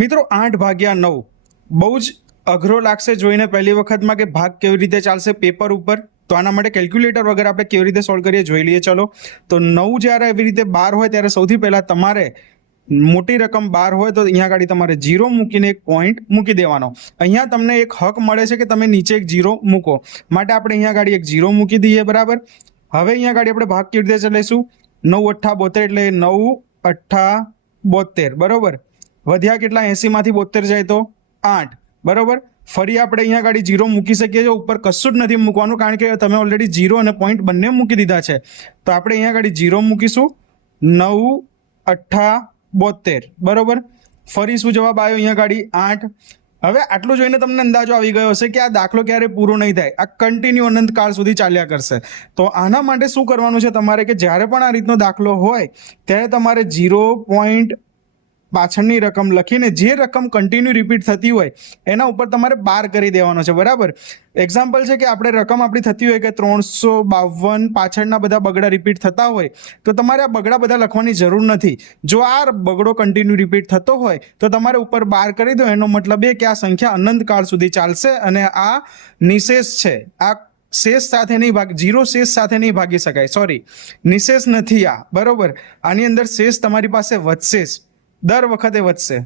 મિત્રો 8 ભાગ્યા 9 બહુ જ અઘરો લાગશે જોઈને પહેલી વખતમાં કે ભાગ કેવી રીતે ચાલશે પેપર ઉપર. તો આના માટે કેલ્ક્યુલેટર વગર આપણે કેવી રીતે સોલ્વ કરીએ જોઈ લઈએ. ચલો, તો 9 જ્યારે એવી રીતે 12 હોય ત્યારે સૌથી પહેલાં તમારે મોટી રકમ 12 હોય તો અહીંયા આગળ તમારે 0 મૂકીને એક પોઈન્ટ મૂકી દેવાનો. અહીંયા તમને એક હક મળે છે કે તમે નીચે એક 0 મૂકો, માટે આપણે અહીંયા આગળ એક 0 મૂકી દઈએ. બરાબર. હવે અહીંયા આગળ આપણે ભાગ કેવી રીતે ચલાવીશું? 9 × 8 = 72 એટલે 9 × 8 = 72. બરાબર. વધ્યા કેટલા? 80 માંથી 72 જાય તો 8. બરાબર. ફરી આપણે અહીંયા ગાડી 0 મૂકી શકીએ છીએ. ઉપર કશું જ નથી મૂકવાનું કારણ કે તમે ઓલરેડી 0 અને પોઈન્ટ બંને મૂકી દીધા છે. તો આપણે અહીંયા ગાડી 0 મૂકીશું. 9 × 8 = 72. બરાબર. ફરી શું જવાબ આવ્યો? અહીંયા ગાડી 8. હવે આટલું જોઈને તમને અંદાજો આવી ગયો હશે કે આ દાખલો ક્યારે પૂરો નહીં થાય, આ કન્ટિન્યુ અનંતકાળ સુધી ચાલ્યા કરશે. તો આના માટે શું કરવાનું છે તમારે કે જ્યારે પણ આ રીતનો દાખલો હોય ત્યારે તમારે 0 પોઈન્ટ પાછળની રકમ લખીને જે રકમ કન્ટિન્યુ રિપીટ થતી હોય એના ઉપર તમારે બાર કરી દેવાનો છે. બરાબર. એક્ઝામ્પલ છે કે આપણે રકમ આપણી થતી હોય કે 352, પાછળના બધા બગડા રિપીટ થતા હોય તો તમારે આ બગડા બધા લખવાની જરૂર નથી. જો આ બગડો કન્ટિન્યુ રિપીટ થતો હોય તો તમારે ઉપર બાર કરી દો. એનો મતલબ એ કે આ સંખ્યા અનંતકાળ સુધી ચાલશે અને આ નિશેષ છે. આ શેષ સાથે નહીં 0 શેષ સાથે નહીં ભાગી શકાય. સોરી, નિશેષ નથી આ. બરાબર. આની અંદર શેષ તમારી પાસે વધશે, દર વખતે વધશે.